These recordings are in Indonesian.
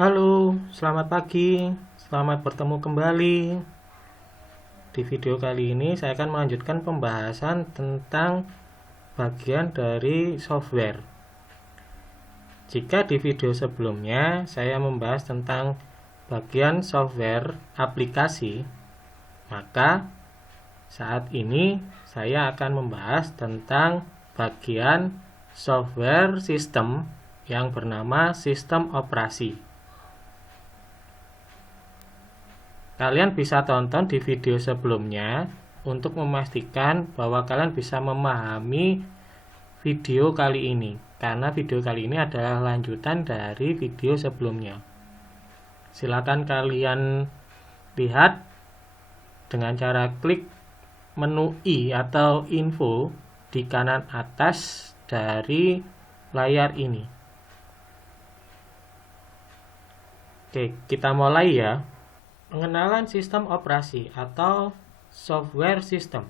Halo, selamat pagi. Selamat bertemu kembali. Di video kali ini saya akan melanjutkan pembahasan tentang bagian dari software. Jika di video sebelumnya saya membahas tentang bagian software aplikasi, maka saat ini saya akan membahas tentang bagian software sistem yang bernama sistem operasi. Kalian bisa tonton di video sebelumnya untuk memastikan bahwa kalian bisa memahami video kali ini, karena video kali ini adalah lanjutan dari video sebelumnya. Silakan kalian lihat dengan cara klik menu I atau info di kanan atas dari layar ini. Oke, kita mulai ya. Pengenalan sistem operasi atau software system.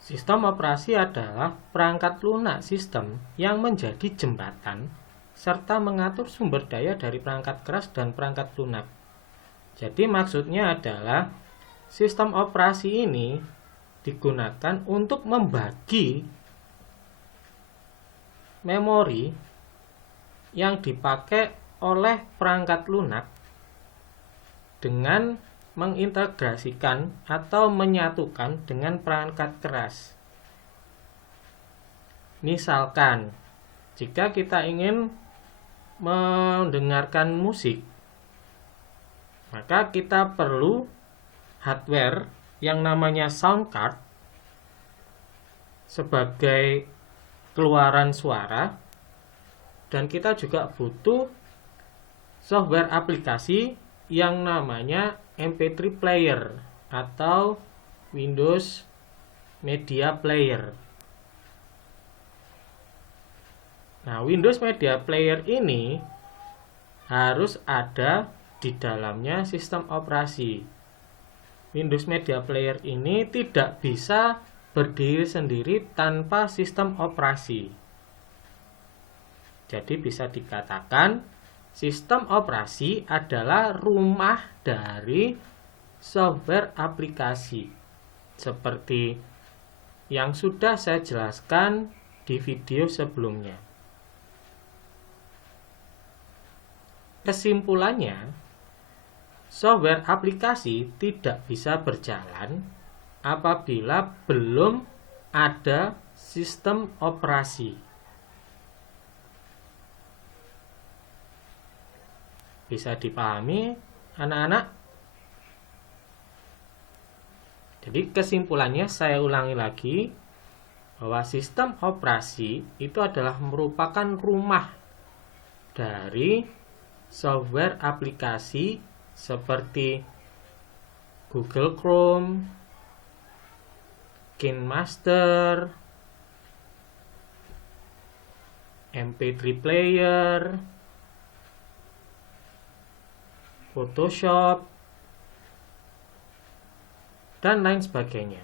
Sistem operasi adalah perangkat lunak sistem yang menjadi jembatan serta mengatur sumber daya dari perangkat keras dan perangkat lunak. Jadi maksudnya adalah sistem operasi ini digunakan untuk membagi memori yang dipakai oleh perangkat lunak dengan mengintegrasikan atau menyatukan dengan perangkat keras. Misalkan, jika kita ingin mendengarkan musik, maka kita perlu hardware yang namanya sound card sebagai keluaran suara, dan kita juga butuh software aplikasi yang namanya MP3 player atau Windows Media Player. Nah, Windows Media Player ini harus ada di dalamnya sistem operasi. Windows Media Player ini tidak bisa berdiri sendiri tanpa sistem operasi. Jadi bisa dikatakan sistem operasi adalah rumah dari software aplikasi, seperti yang sudah saya jelaskan di video sebelumnya. Kesimpulannya, software aplikasi tidak bisa berjalan apabila belum ada sistem operasi. Bisa dipahami anak-anak? Jadi kesimpulannya saya ulangi lagi, bahwa sistem operasi itu adalah merupakan rumah dari software aplikasi seperti Google Chrome, KineMaster, MP3 player, Photoshop, dan lain sebagainya.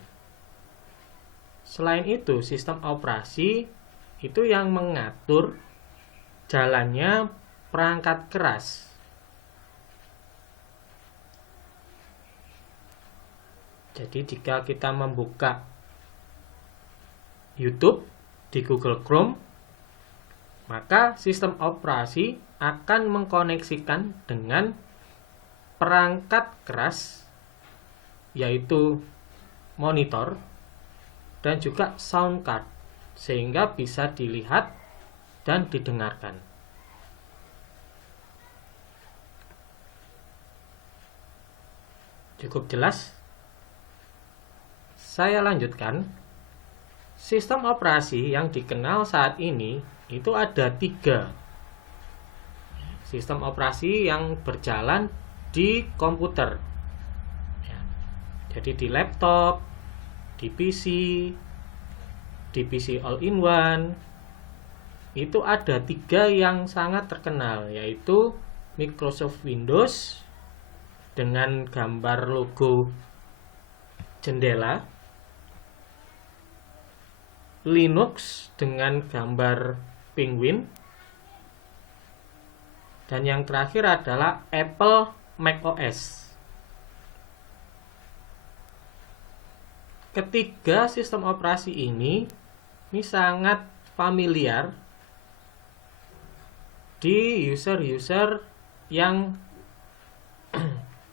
Selain itu, sistem operasi itu yang mengatur jalannya perangkat keras. Jadi jika kita membuka YouTube di Google Chrome, maka sistem operasi akan mengkoneksikan dengan perangkat keras, yaitu monitor dan juga sound card, sehingga bisa dilihat dan didengarkan. Cukup jelas? Saya lanjutkan. Sistem operasi yang dikenal saat ini itu ada 3. Sistem operasi yang berjalan di komputer, jadi di laptop, di PC all-in-one, itu ada 3 yang sangat terkenal, yaitu Microsoft Windows dengan gambar logo jendela, Linux dengan gambar penguin, Dan yang terakhir adalah Apple macOS. Ketiga sistem operasi ini sangat familiar di user-user yang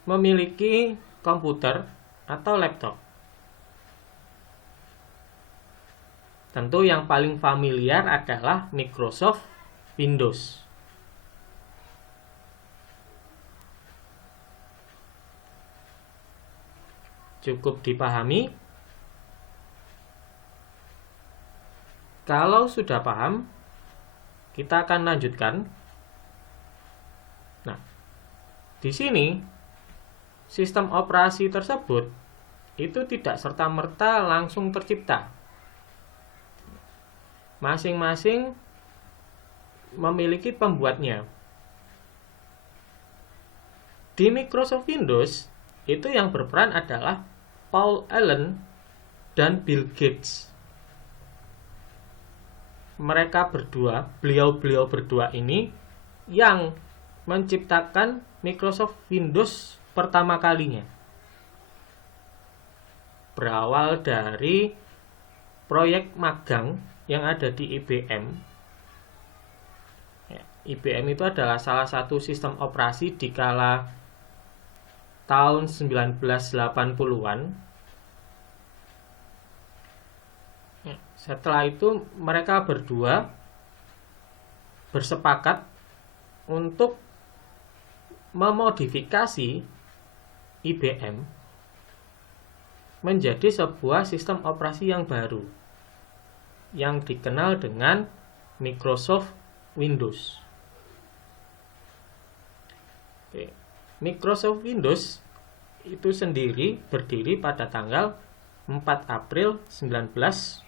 memiliki komputer atau laptop. Tentu yang paling familiar adalah Microsoft Windows. Cukup dipahami? Kalau sudah paham, kita akan lanjutkan. Nah, di sini sistem operasi tersebut itu tidak serta-merta langsung tercipta. Masing-masing memiliki pembuatnya. Di Microsoft Windows, itu yang berperan adalah Paul Allen dan Bill Gates. Mereka berdua, beliau berdua ini yang menciptakan Microsoft Windows pertama kalinya. Berawal dari proyek magang yang ada di IBM. IBM itu adalah salah satu sistem operasi di kala tahun 1980-an. Setelah itu mereka berdua bersepakat untuk memodifikasi IBM menjadi sebuah sistem operasi yang baru yang dikenal dengan Microsoft Windows. Microsoft Windows itu sendiri berdiri pada tanggal 4 April 1975.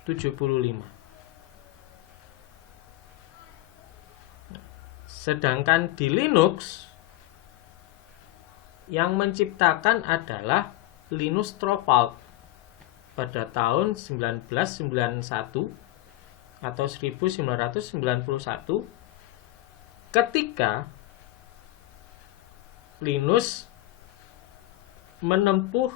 Sedangkan di Linux yang menciptakan adalah Linus Torvalds pada tahun 1991 atau 1991 ketika Linus menempuh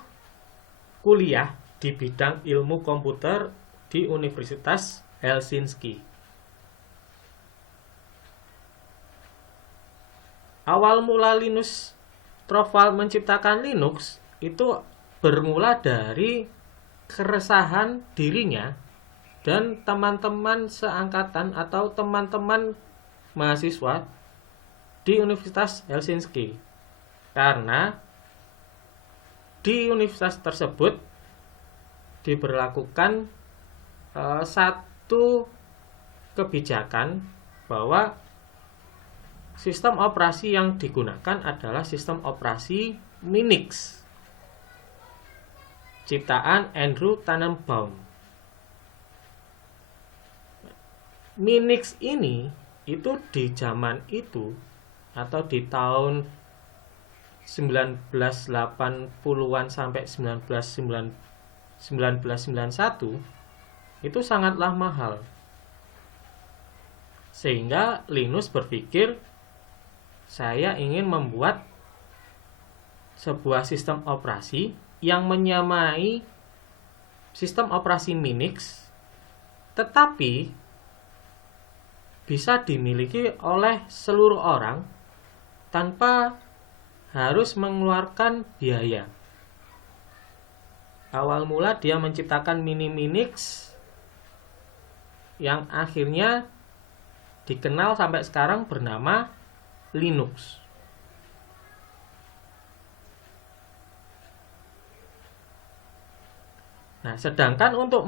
kuliah di bidang ilmu komputer di Universitas Helsinki. Awal mula Linus Torvalds menciptakan Linux itu bermula dari keresahan dirinya dan teman-teman seangkatan atau teman-teman mahasiswa di Universitas Helsinki. Karena di universitas tersebut diberlakukan satu kebijakan bahwa sistem operasi yang digunakan adalah sistem operasi Minix ciptaan Andrew Tannenbaum. Minix ini itu di zaman itu atau di tahun 1980-an sampai 1991 itu sangatlah mahal. Sehingga Linus berpikir, saya ingin membuat sebuah sistem operasi yang menyamai sistem operasi Minix, tetapi bisa dimiliki oleh seluruh orang tanpa harus mengeluarkan biaya. Awal mula dia menciptakan mini Minix yang akhirnya dikenal sampai sekarang bernama Linux. Nah, sedangkan untuk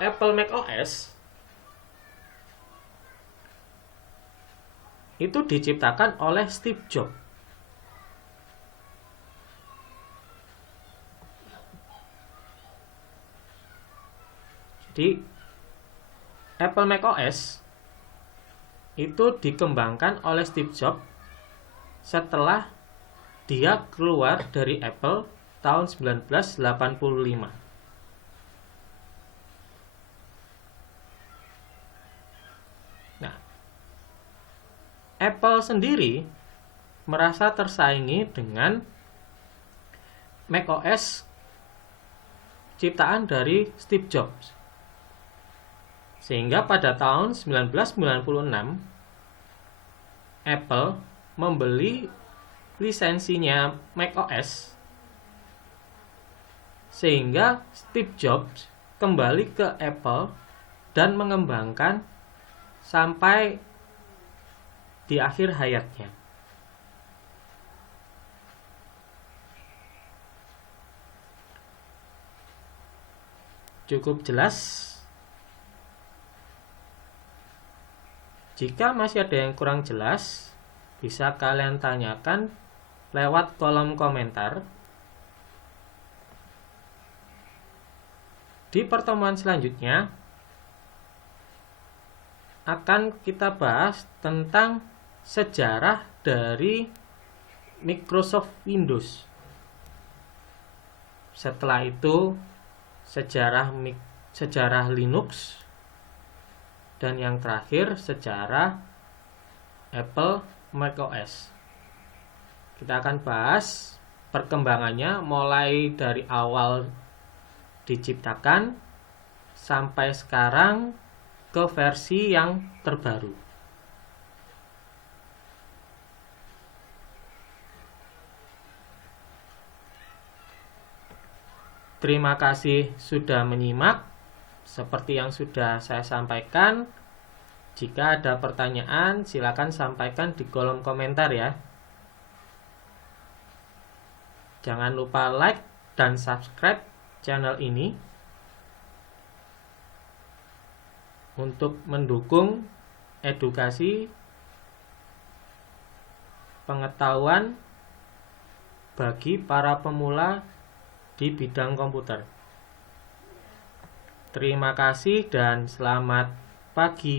Apple macOS itu diciptakan oleh Steve Jobs. Jadi Apple macOS itu dikembangkan oleh Steve Jobs setelah dia keluar dari Apple tahun 1985. Apple sendiri merasa tersaingi dengan macOS ciptaan dari Steve Jobs. Sehingga pada tahun 1996 Apple membeli lisensinya macOS, sehingga Steve Jobs kembali ke Apple dan mengembangkan sampai di akhir hayatnya. Cukup jelas? Jika masih ada yang kurang jelas, bisa kalian tanyakan lewat kolom komentar. Di pertemuan selanjutnya akan kita bahas tentang sejarah dari Microsoft Windows. Setelah itu sejarah Linux, dan yang terakhir sejarah Apple macOS. Kita akan bahas perkembangannya mulai dari awal diciptakan sampai sekarang ke versi yang terbaru. Terima kasih sudah menyimak. Seperti yang sudah saya sampaikan, jika ada pertanyaan silakan sampaikan di kolom komentar ya. Jangan lupa like dan subscribe channel ini untuk mendukung edukasi pengetahuan bagi para pemula di bidang komputer. Terima kasih dan selamat pagi.